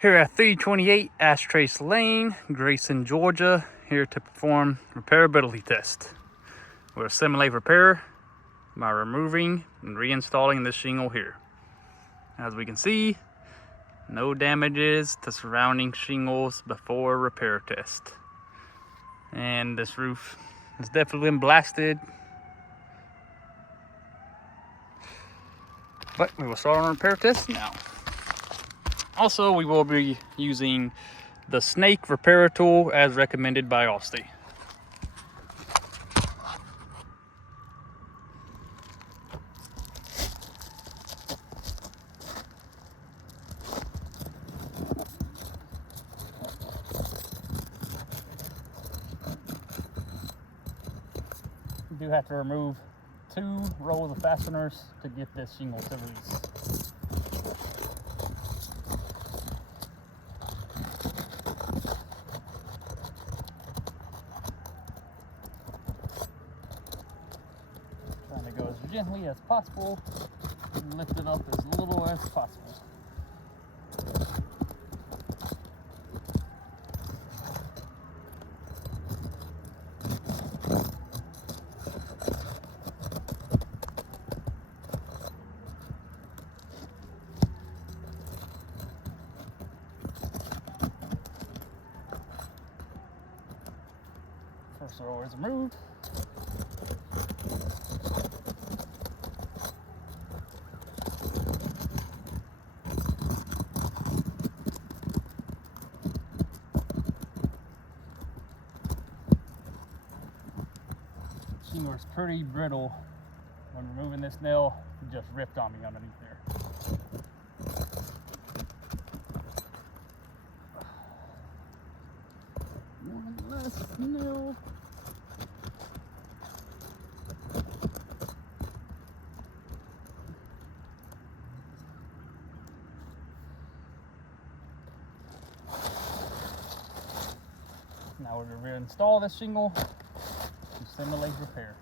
Here at 328 Ashtrace Lane, Grayson, Georgia, here to perform repairability test. We'll simulate repair by removing and reinstalling this shingle here. As we can see, no damages to surrounding shingles before repair test. And this roof has definitely been blasted. But we will start on repair test now. Also, we will be using the snake repair tool as recommended by Allstate. You do have to remove 2 rows of fasteners to get this shingle to release. Trying to go as gently as possible and lift it up as little as possible. First row is removed. Shingle is pretty brittle. When removing this nail, it just ripped on me underneath there. One last nail. Now we're going to reinstall this shingle to simulate repair.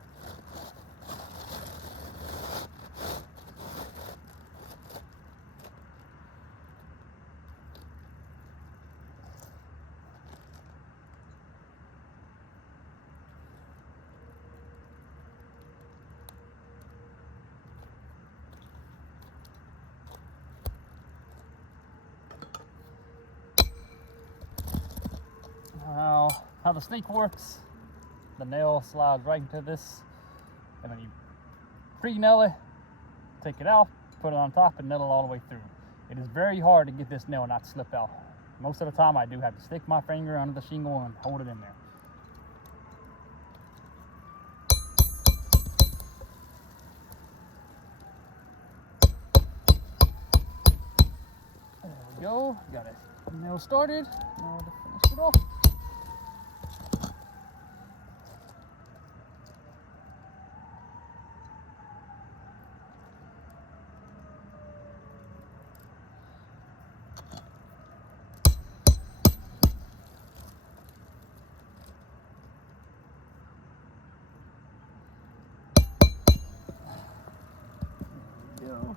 Now, how the snake works, the nail slides right into this, and then you pre-nail it, take it out, put it on top, and nail it all the way through. It is very hard to get this nail not to slip out. Most of the time I do have to stick my finger under the shingle and hold it in there. There we go, got it nail started. Now to finish it off. Go.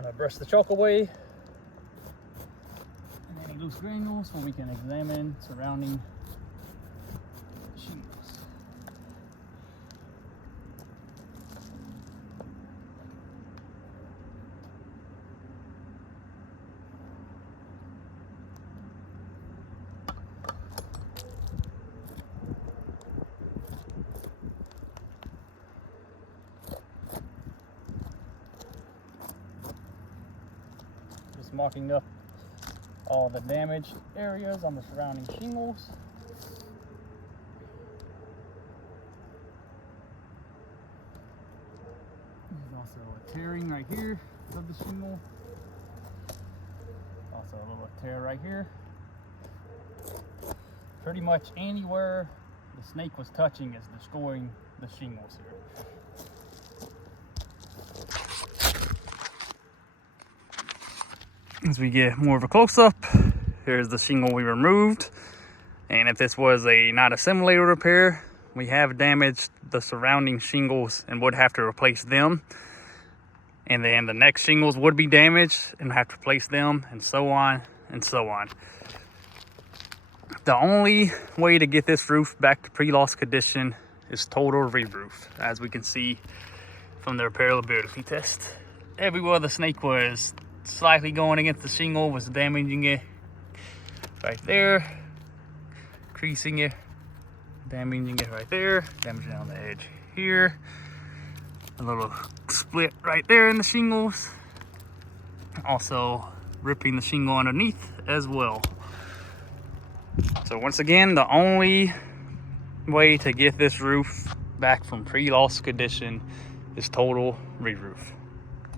Gonna brush the chalk away. And any loose granules so we can examine surrounding shingles. Just marking up all the damaged areas on the surrounding shingles. There's also a tearing right here of the shingle. Also a little tear right here. Pretty much anywhere the snake was touching is destroying the shingles here. As we get more of a close-up, here's the shingle we removed. And if this was not a simulator repair, we have damaged the surrounding shingles and would have to replace them. And then the next shingles would be damaged and have to replace them, and so on and so on. The only way to get this roof back to pre-loss condition is total re-roof, as we can see from the repairability test. Everywhere the snake was slightly going against the shingle was damaging it. Right there, creasing it, damaging it right there, damaging it on the edge here. A little split right there in the shingles. Also ripping the shingle underneath as well. So once again, the only way to get this roof back from pre-loss condition is total re-roof.